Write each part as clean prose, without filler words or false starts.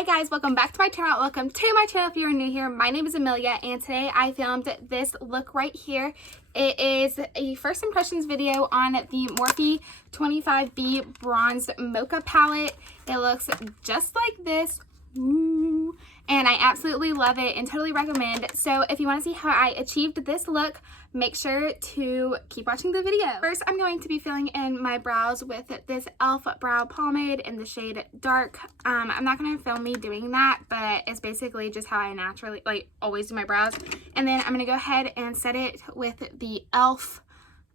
Hi guys, welcome back to my channel. Welcome to my channel if you're new here. My name is Amelia and today I filmed this look right here. It is a first impressions video on the Morphe 25B Bronzed Mocha palette. It looks just like this. Ooh. And I absolutely love it and totally recommend. So if you want to see how I achieved this look, make sure to keep watching the video. First, I'm going to be filling in my brows with this e.l.f. brow pomade in the shade Dark. I'm not going to film me doing that, but it's basically just how I naturally, always do my brows. And then I'm going to go ahead and set it with the e.l.f.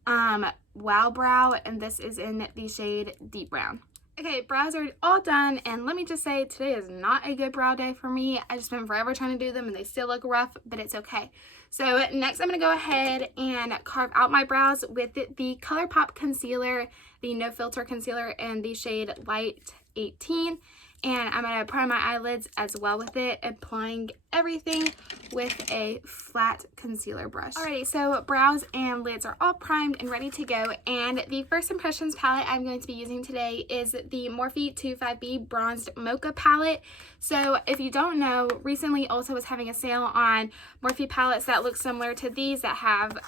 Wow Brow, and this is in the shade Deep Brown. Okay, brows are all done, and let me just say, today is not a good brow day for me. I just spent forever trying to do them, and they still look rough, but it's okay. So next, I'm going to go ahead and carve out my brows with the ColourPop concealer, the No Filter concealer in the shade Light 18. And I'm going to prime my eyelids as well with it, applying everything with a flat concealer brush. Alrighty, so brows and lids are all primed and ready to go. And the first impressions palette I'm going to be using today is the Morphe 25B Bronzed Mocha palette. So if you don't know, recently Ulta was having a sale on Morphe palettes that look similar to these that have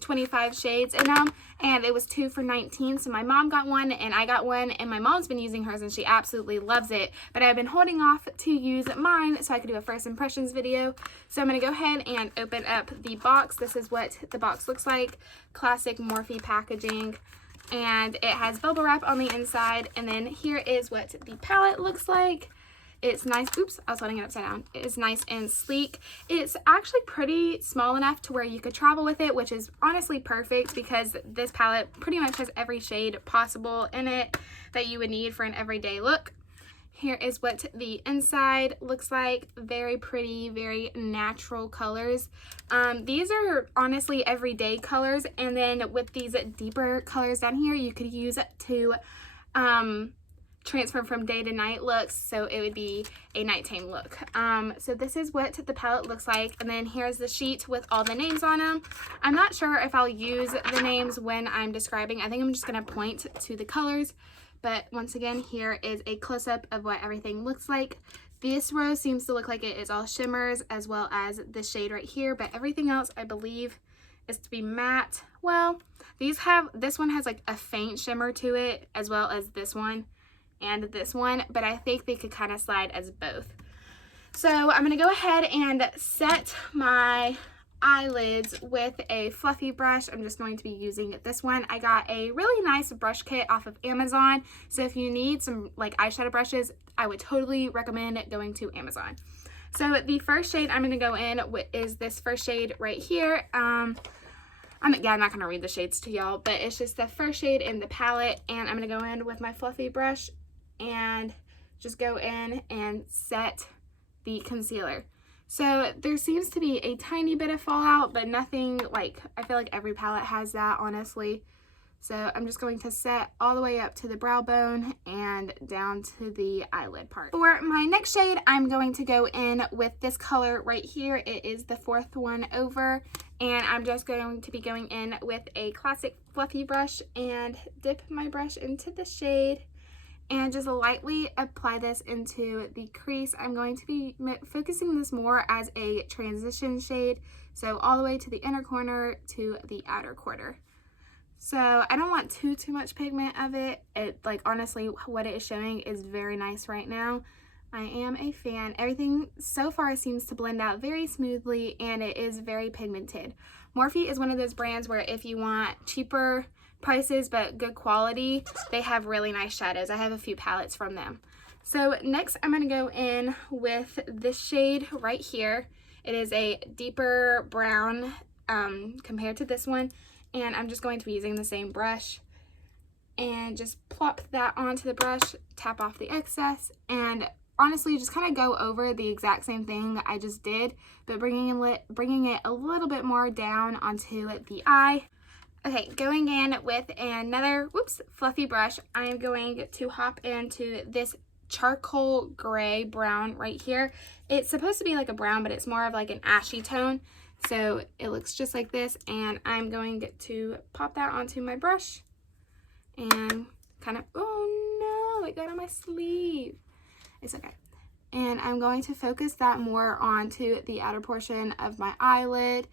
25 shades in them, and it was 2 for $19. So my mom got one and I got one, and my mom's been using hers and she absolutely loves it, but I've been holding off to use mine so I could do a first impressions video. So I'm going to go ahead and open up the box. This is what the box looks like. Classic Morphe packaging, and it has bubble wrap on the inside. And then here is what the palette looks like. It's nice. Oops, I was holding it upside down. It is nice and sleek. It's actually pretty small enough to where you could travel with it, which is honestly perfect because this palette pretty much has every shade possible in it that you would need for an everyday look. Here is what the inside looks like. Very pretty, very natural colors. These are honestly everyday colors, and then with these deeper colors down here, you could use it to transfer from day to night looks, so it would be a nighttime look. So this is what the palette looks like, and then here's the sheet with all the names on them. I'm not sure if I'll use the names when I'm describing. I think I'm just going to point to the colors, but once again, here is a close-up of what everything looks like. This row seems to look like it is all shimmers as well as this shade right here, but everything else I believe is to be matte. Well, this one has like a faint shimmer to it as well as this one and this one, but I think they could kind of slide as both. So I'm going to go ahead and set my eyelids with a fluffy brush. I'm just going to be using this one. I got a really nice brush kit off of Amazon, so if you need some eyeshadow brushes, I would totally recommend going to Amazon. So the first shade I'm going to go in with is this first shade right here. I'm not going to read the shades to y'all, but it's just the first shade in the palette, and I'm going to go in with my fluffy brush and just go in and set the concealer. So there seems to be a tiny bit of fallout, but nothing I feel like every palette has that, honestly. So I'm just going to set all the way up to the brow bone and down to the eyelid part. For my next shade, I'm going to go in with this color right here. It is the fourth one over, and I'm just going to be going in with a classic fluffy brush and dip my brush into the shade and just lightly apply this into the crease. I'm going to be focusing this more as a transition shade, so all the way to the inner corner to the outer corner. So I don't want too much pigment of it. Honestly, what it is showing is very nice right now. I am a fan. Everything so far seems to blend out very smoothly, and it is very pigmented. Morphe is one of those brands where if you want cheaper prices but good quality, they have really nice shadows. I have a few palettes from them. So next I'm going to go in with this shade right here. It is a deeper brown compared to this one, and I'm just going to be using the same brush and just plop that onto the brush, tap off the excess, and honestly just kind of go over the exact same thing I just did, but bringing it a little bit more down onto the eye. Okay, going in with another fluffy brush, I am going to hop into this charcoal gray brown right here. It's supposed to be like a brown, but it's more of like an ashy tone, so it looks just like this, and I'm going to pop that onto my brush and kind of, oh no, it got on my sleeve. It's okay. And I'm going to focus that more onto the outer portion of my eyelid.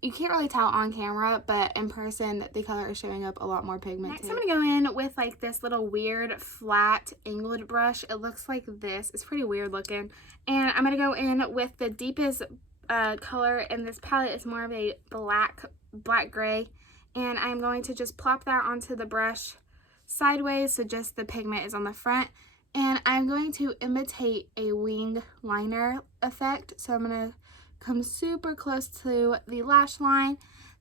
You can't really tell on camera, but in person, the color is showing up a lot more pigmented. Next, I'm going to go in with like this little weird flat angled brush. It looks like this. It's pretty weird looking. And I'm going to go in with the deepest color in this palette. It's more of a black gray. And I'm going to just plop that onto the brush sideways, so just the pigment is on the front. And I'm going to imitate a wing liner effect. So I'm going to come super close to the lash line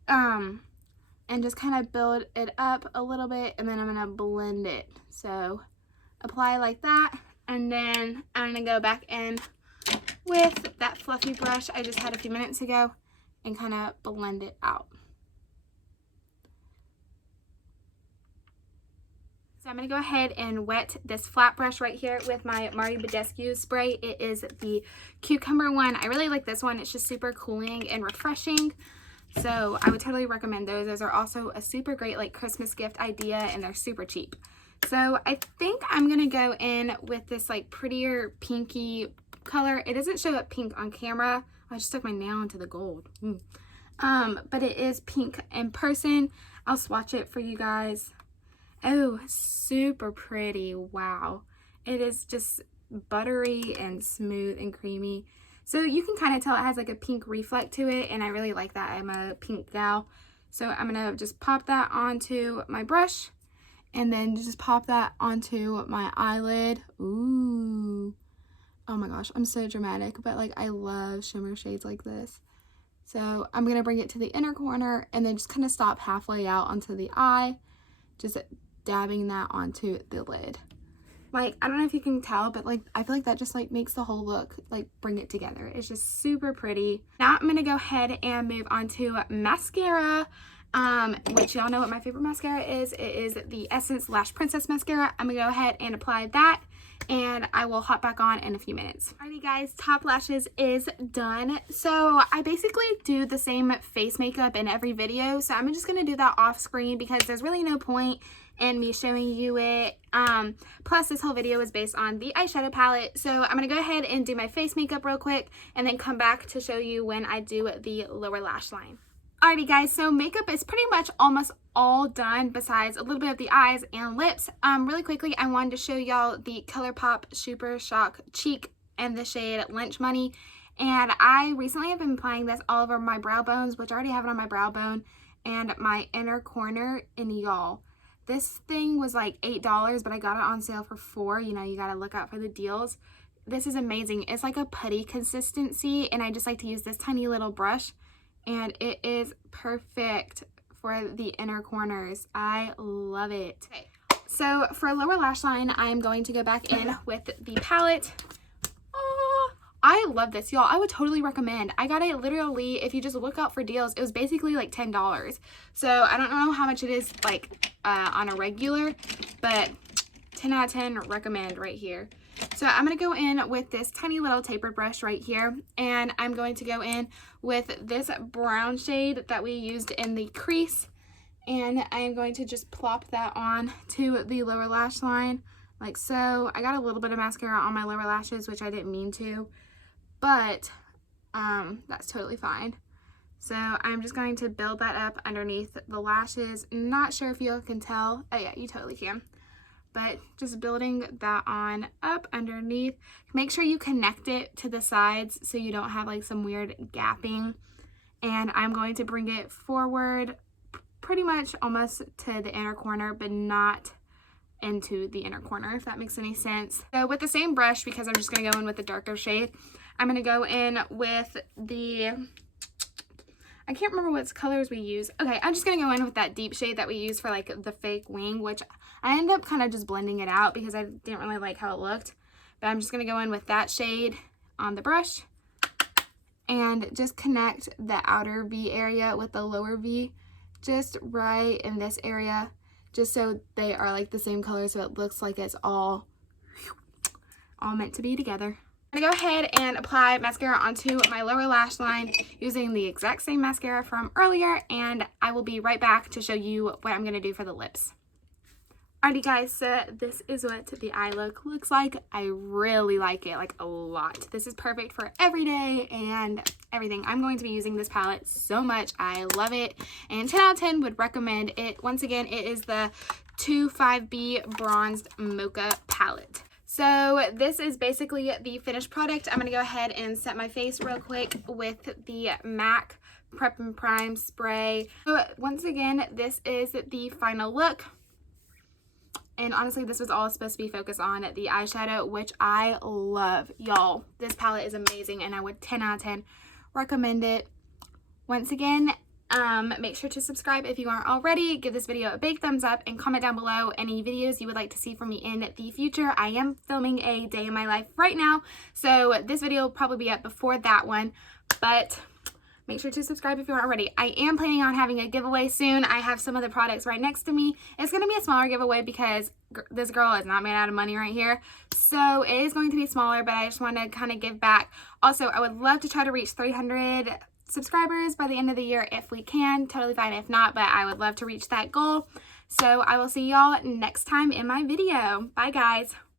and just kind of build it up a little bit, and then I'm going to blend it. So apply like that, and then I'm going to go back in with that fluffy brush I just had a few minutes ago and kind of blend it out. So I'm going to go ahead and wet this flat brush right here with my Mario Badescu spray. It is the cucumber one. I really like this one. It's just super cooling and refreshing. So I would totally recommend those. Those are also a super great like Christmas gift idea, and they're super cheap. So I think I'm going to go in with this like prettier pinky color. It doesn't show up pink on camera. I just stuck my nail into the gold. But it is pink in person. I'll swatch it for you guys. Oh, super pretty. Wow. It is just buttery and smooth and creamy. So you can kind of tell it has like a pink reflect to it, and I really like that. I'm a pink gal. So I'm going to just pop that onto my brush, and then just pop that onto my eyelid. Ooh. Oh my gosh, I'm so dramatic, but like I love shimmer shades like this. So I'm going to bring it to the inner corner and then just kind of stop halfway out onto the eye. Just dabbing that onto the lid. Like, I don't know if you can tell, but like I feel like that just like makes the whole look like bring it together. It's just super pretty. Now I'm gonna go ahead and move on to mascara, which y'all know what my favorite mascara is. It is the Essence Lash Princess mascara. I'm gonna go ahead and apply that, and I will hop back on in a few minutes. Alrighty guys, top lashes is done. So I basically do the same face makeup in every video, so I'm just gonna do that off screen because there's really no point in me showing you it. Plus this whole video is based on the eyeshadow palette, so I'm gonna go ahead and do my face makeup real quick and then come back to show you when I do the lower lash line. Alrighty guys, so makeup is pretty much almost all done besides a little bit of the eyes and lips. Really quickly, I wanted to show y'all the ColourPop Super Shock Cheek in the shade Lynch Money. And I recently have been applying this all over my brow bones, which I already have it on my brow bone, and my inner corner. And y'all, this thing was like $8, but I got it on sale for $4. You know, you gotta look out for the deals. This is amazing. It's like a putty consistency, and I just like to use this tiny little brush, and it is perfect for the inner corners. I love it. Okay, so for lower lash line, I am going to go back in with the palette. Oh, I love this, y'all. I would totally recommend. I got it literally, if you just look out for deals, it was basically like $10. So I don't know how much it is like on a regular, but 10 out of 10 recommend right here. So I'm going to go in with this tiny little tapered brush right here, and I'm going to go in with this brown shade that we used in the crease, and I am going to just plop that on to the lower lash line like so. I got a little bit of mascara on my lower lashes, which I didn't mean to, but that's totally fine. So I'm just going to build that up underneath the lashes. Not sure if you can tell. Oh yeah, you totally can. But just building that on up underneath. Make sure you connect it to the sides so you don't have like some weird gapping. And I'm going to bring it forward pretty much almost to the inner corner, but not into the inner corner, if that makes any sense. So with the same brush, because I'm just going to go in with the darker shade, I'm going to go in with the, I can't remember what colors we use. Okay, I'm just going to go in with that deep shade that we use for like the fake wing, which I ended up kind of just blending it out because I didn't really like how it looked. But I'm just going to go in with that shade on the brush and just connect the outer V area with the lower V, just right in this area, just so they are like the same color, so it looks like it's all meant to be together. I'm going to go ahead and apply mascara onto my lower lash line using the exact same mascara from earlier, and I will be right back to show you what I'm going to do for the lips. Alrighty guys, so this is what the eye look looks like. I really like it, like a lot. This is perfect for every day and everything. I'm going to be using this palette so much. I love it, and 10 out of 10 would recommend it. Once again, it is the 25B Bronzed Mocha palette. So this is basically the finished product. I'm going to go ahead and set my face real quick with the MAC Prep and Prime spray. So once again, this is the final look. And honestly, this was all supposed to be focused on the eyeshadow, which I love. Y'all, this palette is amazing, and I would 10 out of 10 recommend it. Once again, make sure to subscribe if you aren't already. Give this video a big thumbs up and comment down below any videos you would like to see from me in the future. I am filming a day in my life right now, so this video will probably be up before that one, but make sure to subscribe if you aren't already. I am planning on having a giveaway soon. I have some of the products right next to me. It's going to be a smaller giveaway because this girl is not made out of money right here. So it is going to be smaller, but I just want to kind of give back. Also, I would love to try to reach 300 subscribers by the end of the year if we can. Totally fine if not, but I would love to reach that goal. So I will see y'all next time in my video. Bye guys.